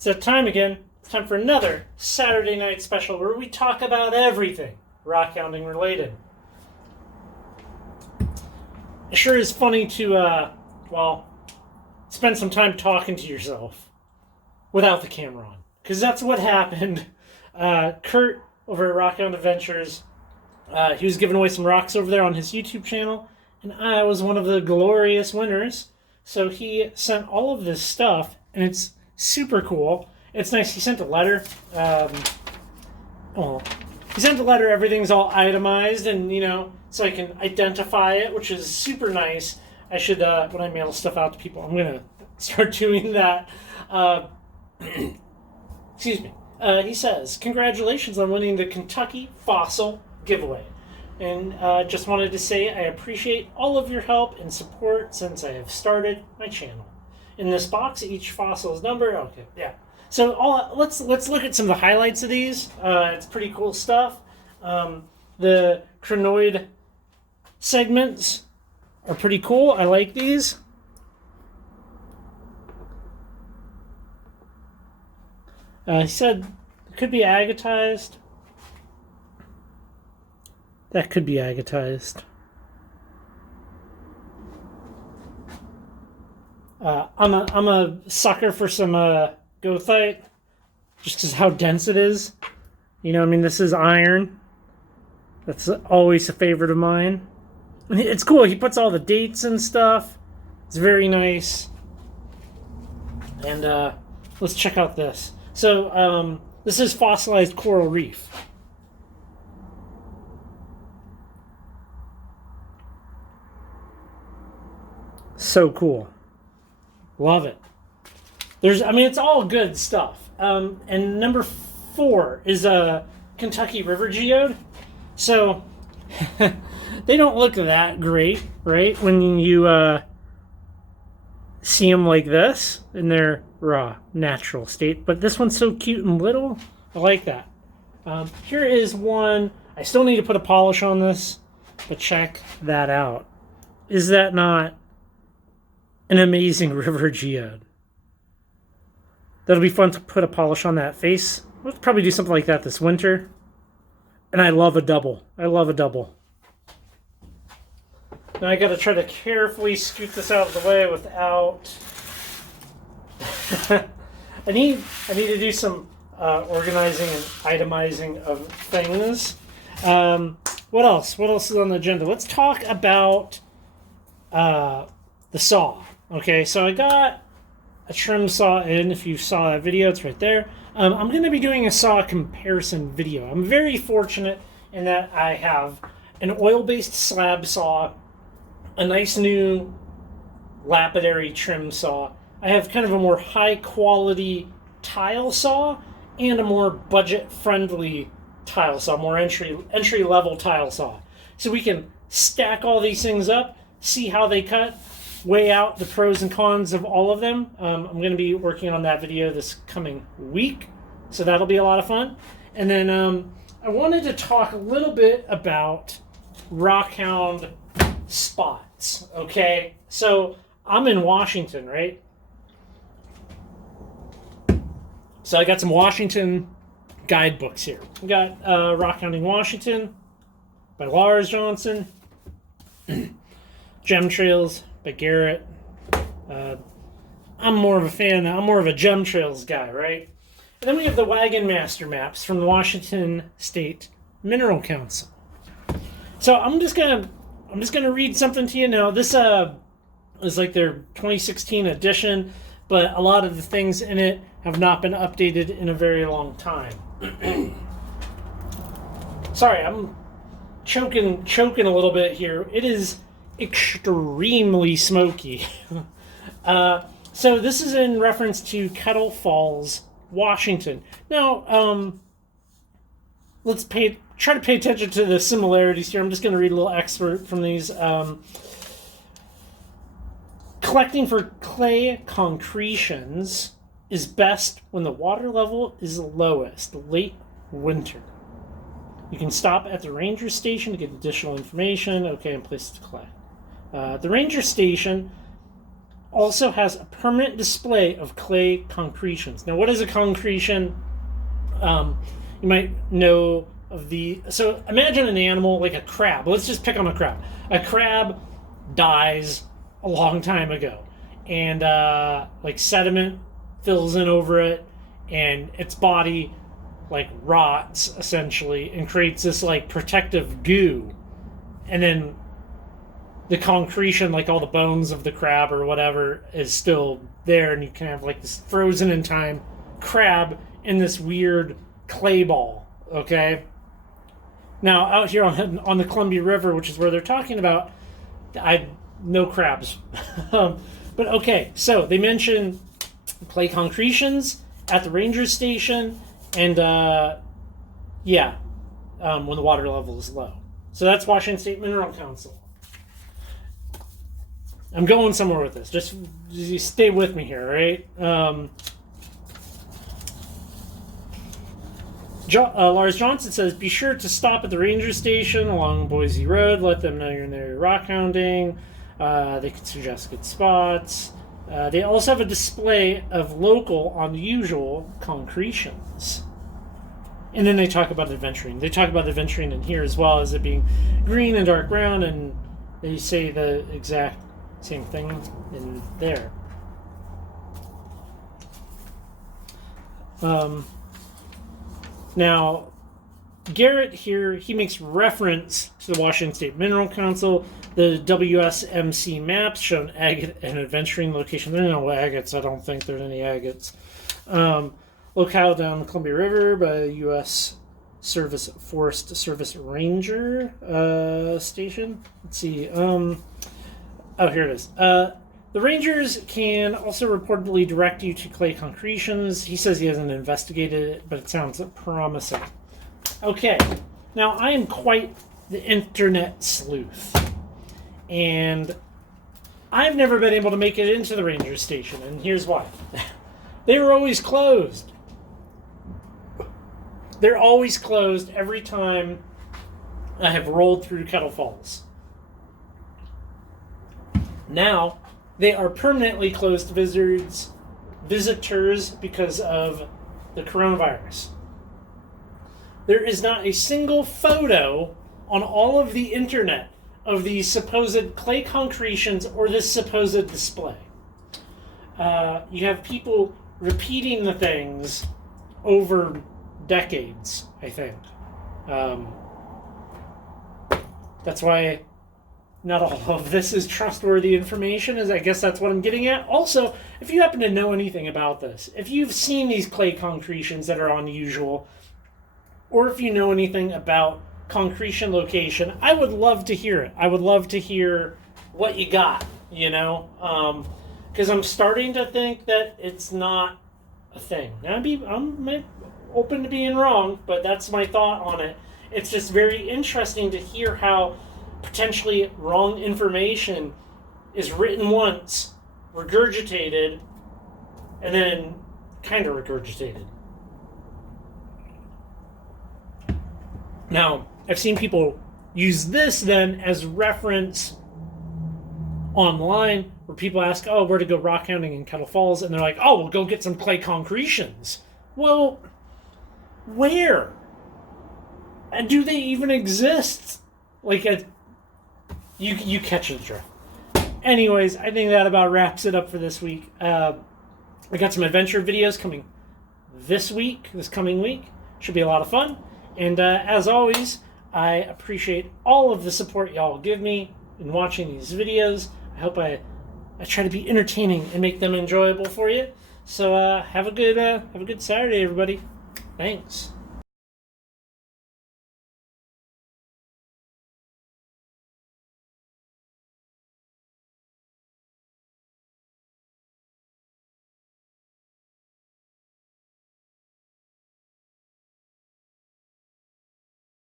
It's that time again. It's time for another Saturday night special where we talk about everything rockhounding related. It sure is funny to, spend some time talking to yourself without the camera on. Because that's what happened. Kurt over at Rockhound Adventures, he was giving away some rocks over there on his YouTube channel, and I was one of the glorious winners. So he sent all of this stuff, and it's super cool. It's nice. He sent a letter. He sent a letter. Everything's all itemized, and so I can identify it, which is super nice. I should, when I mail stuff out to people, I'm gonna start doing that. Excuse me. He says, "Congratulations on winning the Kentucky Fossil giveaway. And just wanted to say I appreciate all of your help and support since I have started my channel. In this box, each fossil is numbered." Okay, yeah. So let's look at some of the highlights of these. It's pretty cool stuff. The crinoid segments are pretty cool. I like these. He said it could be agatized. That could be agatized. I'm a sucker for some goethite, just because how dense it is. This is iron. That's always a favorite of mine. It's cool. He puts all the dates and stuff. It's very nice. And let's check out this. So this is fossilized coral reef. So cool. Love it. It's all good stuff. And number 4 is a Kentucky river geode. So they don't look that great, right? When you see them like this in their raw, natural state. But this one's so cute and little. I like that. Here is one. I still need to put a polish on this, but check that out. Is that not an amazing river geode? That'll be fun to put a polish on that face. We'll probably do something like that this winter. And I love a double. Now I gotta try to carefully scoot this out of the way without... I need to do some organizing and itemizing of things. What else? What else is on the agenda? Let's talk about the saw. Okay, so I got a trim saw in. If you saw that video, it's right there. I'm going to be doing a saw comparison video. I'm very fortunate in that I have an oil-based slab saw, a nice new lapidary trim saw. I have kind of a more high-quality tile saw and a more budget-friendly tile saw, more entry-level tile saw. So we can stack all these things up, see how they cut, weigh out the pros and cons of all of them. I'm going to be working on that video this coming week, so that'll be a lot of fun. And then I wanted to talk a little bit about rockhound spots, okay? So I'm in Washington, right? So I got some Washington guidebooks here. We got Rockhounding Washington by Lars Johnson, Gemtrails by Garrett. I'm more of a fan. I'm more of a Gemtrails guy, right? And then we have the Wagon Master maps from the Washington State Mineral Council. So I'm just gonna read something to you now. This is like their 2016 edition, but a lot of the things in it have not been updated in a very long time. Sorry, I'm choking a little bit here. It is extremely smoky. So this is in reference to Kettle Falls, Washington. Now, let's try to pay attention to the similarities here. I'm just going to read a little excerpt from these. Collecting for clay concretions is best when the water level is lowest, late winter. You can stop at the ranger station to get additional information. Okay, and places to collect. The ranger station also has a permanent display of clay concretions. Now, what is a concretion? You might know of the... So imagine an animal like a crab. Let's just pick on a crab. A crab dies a long time ago. And like sediment fills in over it. And its body like rots, essentially, and creates this like protective goo. And then the concretion, like all the bones of the crab or whatever, is still there, and you can have like this frozen in time crab in this weird clay ball. Okay. Now out here on the Columbia River, which is where they're talking about, no crabs. But okay, so they mention clay concretions at the ranger station, and when the water level is low. So that's Washington State Mineral Council. I'm going somewhere with this. Just stay with me here, right? Lars Johnson says, be sure to stop at the ranger station along Boise Road. Let them know you're in there rock hounding. They can suggest good spots. They also have a display of local, unusual concretions. And then they talk about adventuring. They talk about adventuring in here as well, as it being green and dark brown, and they say the exact same thing in there. Now, Garrett here, he makes reference to the Washington State Mineral Council. The WSMC maps show an agate and adventuring location. There are no agates. I don't think there's any agates. Locale down the Columbia River by U.S. Forest Service Ranger station. Let's see. Here it is. The Rangers can also reportedly direct you to clay concretions. He says he hasn't investigated it, but it sounds promising. Okay, now I am quite the internet sleuth, and I've never been able to make it into the Ranger station, and here's why. They were always closed. They're always closed every time I have rolled through Kettle Falls. Now, they are permanently closed to visitors because of the coronavirus. There is not a single photo on all of the internet of these supposed clay concretions or this supposed display. You have people repeating the things over decades, I think. That's why not all of this is trustworthy information, I guess that's what I'm getting at. Also, if you happen to know anything about this, if you've seen these clay concretions that are unusual, or if you know anything about concretion location, I would love to hear it. I would love to hear what you got, because I'm starting to think that it's not a thing. Now, I'm open to being wrong, but that's my thought on it. It's just very interesting to hear how potentially wrong information is written once, regurgitated, and then kind of regurgitated. Now, I've seen people use this then as reference online, where people ask, where to go rock hounding in Kettle Falls, and they're like, we'll go get some clay concretions. Well, where? And do they even exist? You catch the drift. Anyways, I think that about wraps it up for this week. I got some adventure videos coming this coming week. Should be a lot of fun. And as always, I appreciate all of the support y'all give me in watching these videos. I hope I try to be entertaining and make them enjoyable for you. So have a good Saturday, everybody. Thanks.